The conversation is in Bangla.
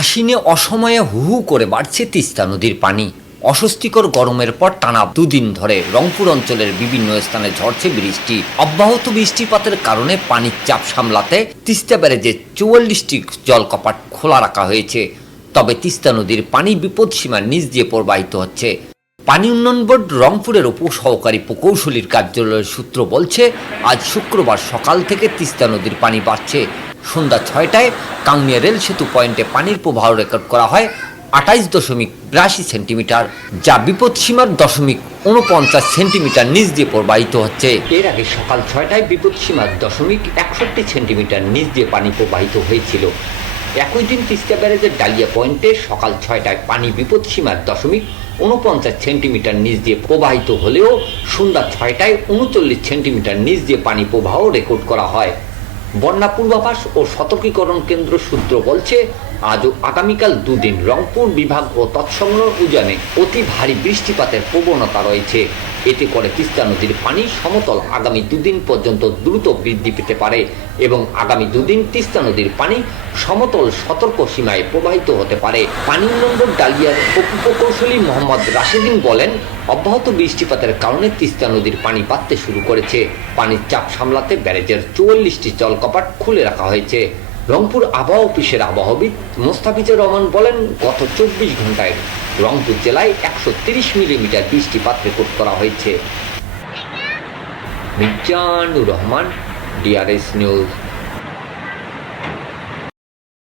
আশ্বিনে অসময়ে হু হু করে বাড়ছে তিস্তা নদীর পানি। অস্বস্তিকর গরমের পর টানা দুদিন ধরে রংপুর অঞ্চলের বিভিন্ন স্থানে ঝরছে বৃষ্টি। অব্যাহত বৃষ্টিপাতের কারণে পানির চাপ সামলাতে তিস্তা ব্যারেজে চুয়াল্লিশটি জলকপাট খোলা রাখা হয়েছে। তবে তিস্তা নদীর পানি বিপদসীমার নিচ দিয়ে প্রবাহিত হচ্ছে। পানি উন্নয়ন বোর্ড রংপুরের উপসহকারী প্রকৌশলীর কার্যালয়ের সূত্র বলছে, আজ শুক্রবার সকাল থেকে তিস্তা নদীর পানি বাড়ছে। সন্ধ্যা ছয়টায় কাংনিয়া রেল সেতু পয়েন্টে পানির প্রবাহ রেকর্ড করা হয় আঠাইশ দশমিক বিরাশি সেন্টিমিটার, যা বিপদসীমার দশমিক উনপঞ্চাশ সেন্টিমিটার নিচ দিয়ে প্রবাহিত হচ্ছে। এর আগে সকাল ছয়টায় বিপদসীমার দশমিক একষট্টি সেন্টিমিটার নিচ দিয়ে পানি প্রবাহিত হয়েছিল। একই দিন তিস্তা ব্যারেজের ডালিয়া পয়েন্টে সকাল ছয়টায় পানি বিপদসীমার দশমিক উনপঞ্চাশ সেন্টিমিটার নিচ দিয়ে প্রবাহিত হলেও সন্ধ্যা ছয়টায় উনচল্লিশ সেন্টিমিটার নিচ দিয়ে পানি প্রবাহ রেকর্ড করা হয়। বন্যা পূর্বাভাস ও সতর্কীকরণ কেন্দ্র সূত্র বলছে আজ ও আগামীকাল দুদিন রংপুর বিভাগ ও তৎসংলগ্ন উজানে অতি ভারী বৃষ্টিপাতের প্রবণতা রয়েছে। এতে করে তিস্তা নদীর পানি সমতল আগামী দুদিন পর্যন্ত দ্রুত বৃদ্ধি পেতে পারে এবং আগামী দুদিন তিস্তা নদীর পানি সমতল সতর্ক সীমায় প্রবাহিত হতে পারে। পানি বোর্ড ডালিয়ার উপপ্রকৌশলী মোহাম্মদ রাশেদিন বলেন, অব্যাহত বৃষ্টিপাতের কারণে তিস্তা নদীর পানি বাড়তে শুরু করেছে। পানির চাপ সামলাতে ব্যারেজের চুয়াল্লিশটি জলকপাট খুলে রাখা হয়েছে। রংপুর আবহাওয়া অফিসের আবহাওয়াবিদ মোস্তাফিজুর রহমান বলেন, গত চব্বিশ ঘন্টায় রংপুর জেলায় একশো তিরিশ মিলিমিটার বৃষ্টিপাত রেকর্ড করা হয়েছে। মির্জানুর রহমান ডিআরএস নিউজ